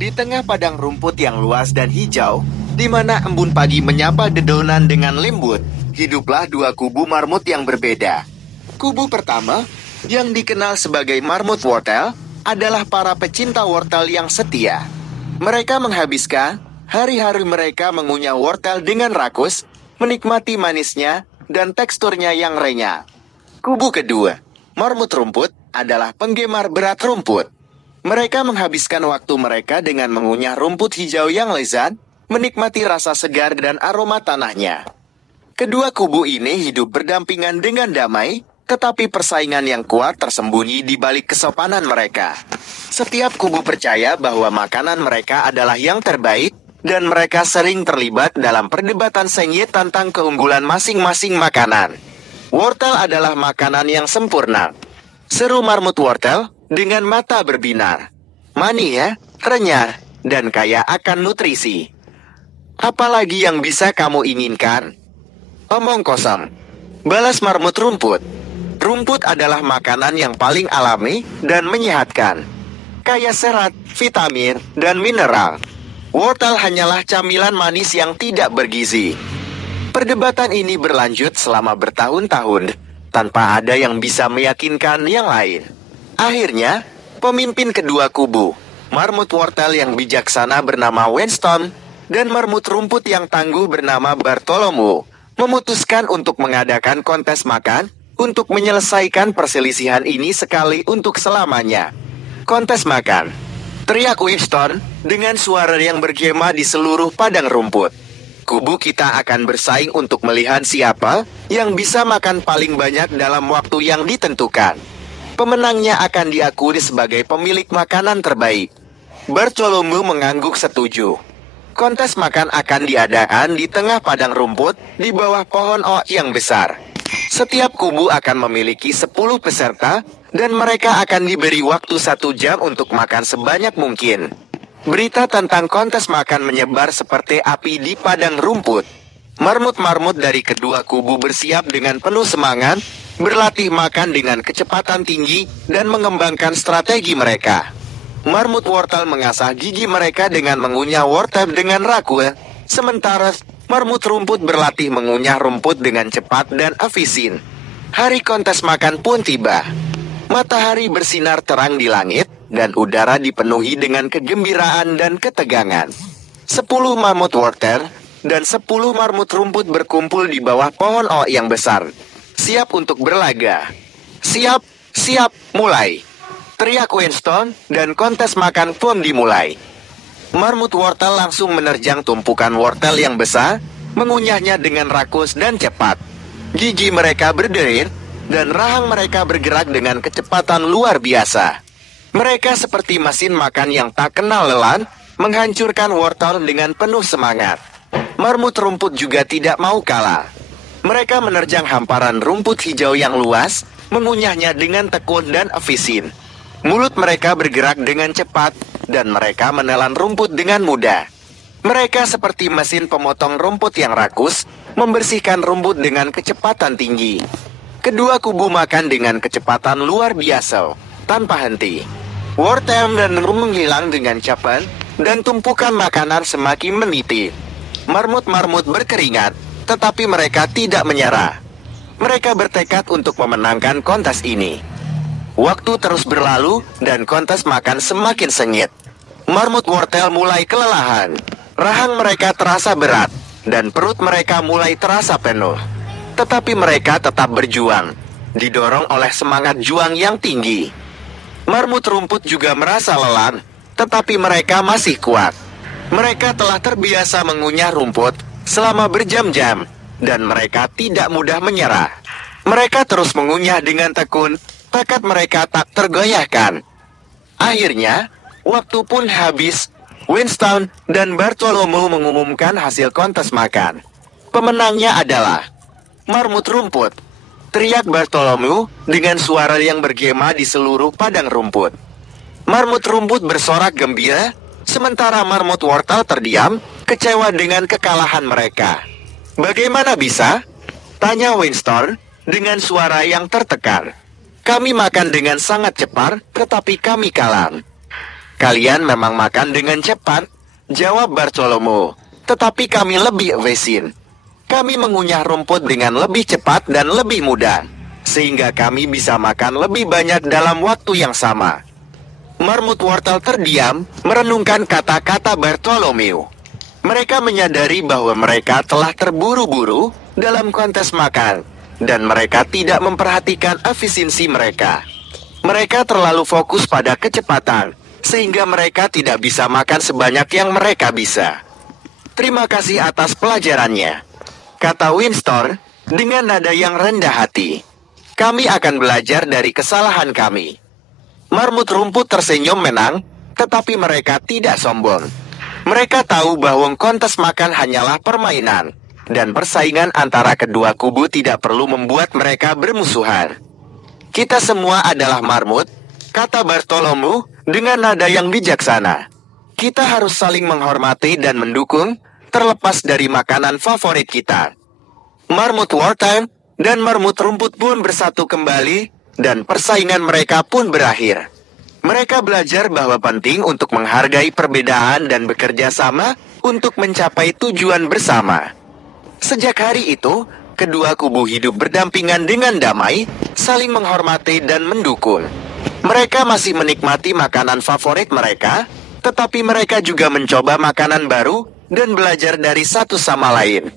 Di tengah padang rumput yang luas dan hijau, di mana embun pagi menyapa dedaunan dengan lembut, hiduplah dua kubu marmut yang berbeda. Kubu pertama, yang dikenal sebagai marmut wortel, adalah para pecinta wortel yang setia. Mereka menghabiskan hari-hari mereka mengunyah wortel dengan rakus, menikmati manisnya dan teksturnya yang renyah. Kubu kedua, marmut rumput, adalah penggemar berat rumput. Mereka menghabiskan waktu mereka dengan mengunyah rumput hijau yang lezat, menikmati rasa segar dan aroma tanahnya. Kedua kubu ini hidup berdampingan dengan damai, tetapi persaingan yang kuat tersembunyi di balik kesopanan mereka. Setiap kubu percaya bahwa makanan mereka adalah yang terbaik, dan mereka sering terlibat dalam perdebatan sengit tentang keunggulan masing-masing makanan. Wortel adalah makanan yang sempurna, seru marmut wortel, dengan mata berbinar. Manis ya, renyah, dan kaya akan nutrisi. Apalagi yang bisa kamu inginkan? Omong kosong. Balas marmut rumput. Rumput adalah makanan yang paling alami dan menyehatkan. Kaya serat, vitamin, dan mineral. Wortel hanyalah camilan manis yang tidak bergizi. Perdebatan ini berlanjut selama bertahun-tahun, tanpa ada yang bisa meyakinkan yang lain. Akhirnya, pemimpin kedua kubu, marmut wortel yang bijaksana bernama Winston, dan marmut rumput yang tangguh bernama Bartholomew, memutuskan untuk mengadakan kontes makan, untuk menyelesaikan perselisihan ini sekali untuk selamanya. Kontes makan, teriak Winston, dengan suara yang bergema di seluruh padang rumput. Kubu kita akan bersaing untuk melihat siapa yang bisa makan paling banyak dalam waktu yang ditentukan. Pemenangnya akan diakui sebagai pemilik makanan terbaik. Bartholomew mengangguk setuju. Kontes makan akan diadakan di tengah padang rumput, di bawah pohon oak yang besar. Setiap kubu akan memiliki 10 peserta, dan mereka akan diberi waktu 1 jam untuk makan sebanyak mungkin. Berita tentang kontes makan menyebar seperti api di padang rumput. Marmut-marmut dari kedua kubu bersiap dengan penuh semangat, berlatih makan dengan kecepatan tinggi, dan mengembangkan strategi mereka. Marmut wortel mengasah gigi mereka dengan mengunyah wortel dengan rakus, sementara marmut rumput berlatih mengunyah rumput dengan cepat dan efisien. Hari kontes makan pun tiba. Matahari bersinar terang di langit, dan udara dipenuhi dengan kegembiraan dan ketegangan. 10 marmut wortel dan 10 marmut rumput berkumpul di bawah pohon oak yang besar, siap untuk berlaga. Siap, siap, mulai. Teriak Winston, dan kontes makan pun dimulai. Marmut wortel langsung menerjang tumpukan wortel yang besar, mengunyahnya dengan rakus dan cepat. Gigi mereka berderir, dan rahang mereka bergerak dengan kecepatan luar biasa. Mereka seperti mesin makan yang tak kenal lelah, menghancurkan wortel dengan penuh semangat. Marmut rumput juga tidak mau kalah. Mereka menerjang hamparan rumput hijau yang luas, mengunyahnya dengan tekun dan efisien. Mulut mereka bergerak dengan cepat, dan mereka menelan rumput dengan mudah. Mereka seperti mesin pemotong rumput yang rakus, membersihkan rumput dengan kecepatan tinggi. Kedua kubu makan dengan kecepatan luar biasa, tanpa henti. Wortel dan rumput menghilang dengan cepat, dan tumpukan makanan semakin menipis. Marmut-marmut berkeringat, tetapi mereka tidak menyerah. Mereka bertekad untuk memenangkan kontes ini. Waktu terus berlalu, dan kontes makan semakin sengit. Marmut wortel mulai kelelahan. Rahang mereka terasa berat, dan perut mereka mulai terasa penuh. Tetapi mereka tetap berjuang, didorong oleh semangat juang yang tinggi. Marmut rumput juga merasa lelah, tetapi mereka masih kuat. Mereka telah terbiasa mengunyah rumput selama berjam-jam, dan mereka tidak mudah menyerah. Mereka terus mengunyah dengan tekun, tekad mereka tak tergoyahkan. Akhirnya, waktu pun habis. Winston dan Bartholomew mengumumkan hasil kontes makan. Pemenangnya adalah marmut rumput, teriak Bartholomew dengan suara yang bergema di seluruh padang rumput. Marmut rumput bersorak gembira, sementara marmut wortel terdiam, kecewa dengan kekalahan mereka. Bagaimana bisa? Tanya Winston dengan suara yang tertekan. Kami makan dengan sangat cepat, tetapi kami kalah. Kalian memang makan dengan cepat, jawab Bartolomeo. Tetapi kami lebih efisien. Kami mengunyah rumput dengan lebih cepat dan lebih mudah, sehingga kami bisa makan lebih banyak dalam waktu yang sama. Marmut wortel terdiam, merenungkan kata-kata Bartolomeo. Mereka menyadari bahwa mereka telah terburu-buru dalam kontes makan, dan mereka tidak memperhatikan efisiensi mereka. Mereka terlalu fokus pada kecepatan, sehingga mereka tidak bisa makan sebanyak yang mereka bisa. Terima kasih atas pelajarannya, kata Winston dengan nada yang rendah hati. Kami akan belajar dari kesalahan kami. Marmut rumput tersenyum menang, tetapi mereka tidak sombong. Mereka tahu bahwa kontes makan hanyalah permainan, dan persaingan antara kedua kubu tidak perlu membuat mereka bermusuhan. Kita semua adalah marmut, kata Bartolomeo dengan nada yang bijaksana. Kita harus saling menghormati dan mendukung, terlepas dari makanan favorit kita. Marmut wortel dan marmut rumput pun bersatu kembali, dan persaingan mereka pun berakhir. Mereka belajar bahwa penting untuk menghargai perbedaan dan bekerja sama untuk mencapai tujuan bersama. Sejak hari itu, kedua kubu hidup berdampingan dengan damai, saling menghormati dan mendukung. Mereka masih menikmati makanan favorit mereka, tetapi mereka juga mencoba makanan baru dan belajar dari satu sama lain.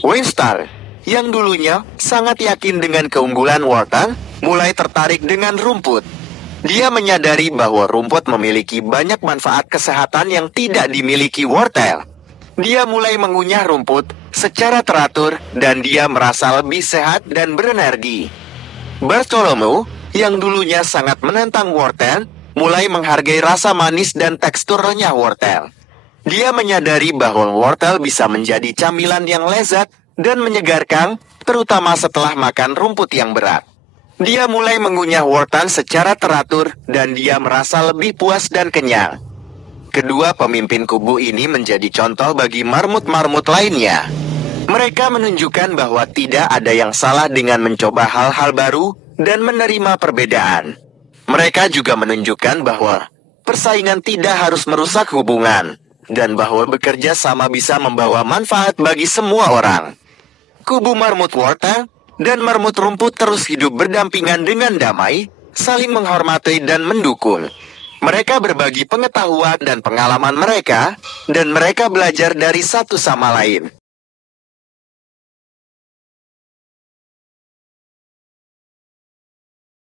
Winston, yang dulunya sangat yakin dengan keunggulan wortel, mulai tertarik dengan rumput. Dia menyadari bahwa rumput memiliki banyak manfaat kesehatan yang tidak dimiliki wortel. Dia mulai mengunyah rumput secara teratur dan dia merasa lebih sehat dan berenergi. Bartolomeo, yang dulunya sangat menentang wortel, mulai menghargai rasa manis dan tekstur renyah wortel. Dia menyadari bahwa wortel bisa menjadi camilan yang lezat dan menyegarkan, terutama setelah makan rumput yang berat. Dia mulai mengunyah wortel secara teratur dan dia merasa lebih puas dan kenyang. Kedua pemimpin kubu ini menjadi contoh bagi marmut-marmut lainnya. Mereka menunjukkan bahwa tidak ada yang salah dengan mencoba hal-hal baru dan menerima perbedaan. Mereka juga menunjukkan bahwa persaingan tidak harus merusak hubungan, dan bahwa bekerja sama bisa membawa manfaat bagi semua orang. Kubu marmut wortel dan marmut rumput terus hidup berdampingan dengan damai, saling menghormati dan mendukung. Mereka berbagi pengetahuan dan pengalaman mereka, dan mereka belajar dari satu sama lain.